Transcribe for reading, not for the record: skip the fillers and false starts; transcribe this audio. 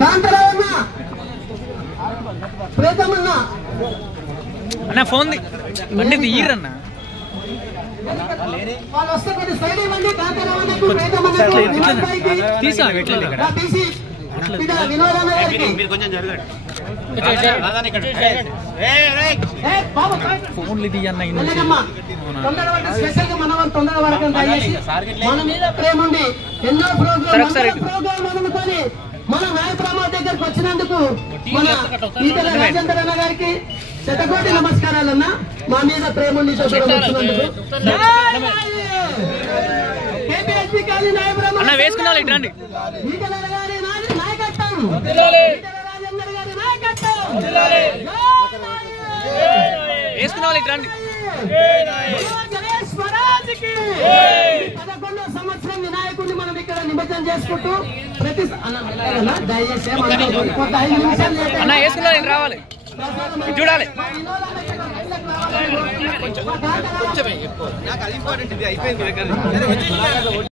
కాంతరావన్న ప్రేతమన్న అన్న ఫోన్ బండి తీయరన్న వాళ్ళు వస్తే కొద్ది సైడ్ ఇవ్వండి. కాంతరావన్నకు ప్రేతమన్నకు తీసా తీసి వినోదన్న గారికి ఫోన్లు తీయన్న తొందరగా స్పెషల్ గా మన వాళ్ళు తొందరగా వరకు మన మీద ప్రేమ ఉండి ఎన్నో ప్రోగ్రామ్ అనుకుని మన నాయకురామ దగ్గరకు వచ్చినందుకు మన ఈటల రాజేందర్ అన్న గారికి శతకోటి నమస్కారాలన్న. మా మీద ప్రేమ ఉండి వచ్చినందుకు వేసుకున్నా ఇట్లాంటి ఈటల గారి నాయకత్వం, ఈటల రాజేందర్ గారి నాయకత్వం వేసుకున్న వాళ్ళు ఇట్లాంటి 11వ సంవత్సరం వినాయకుడిని మనం ఇక్కడ నిమజ్జనం చేసుకుంటూ ప్రతి అన్న వేసుకున్నా రావాలి చూడాలి. నాకు అది ఇంపార్టెంట్, ఇది అయిపోయింది.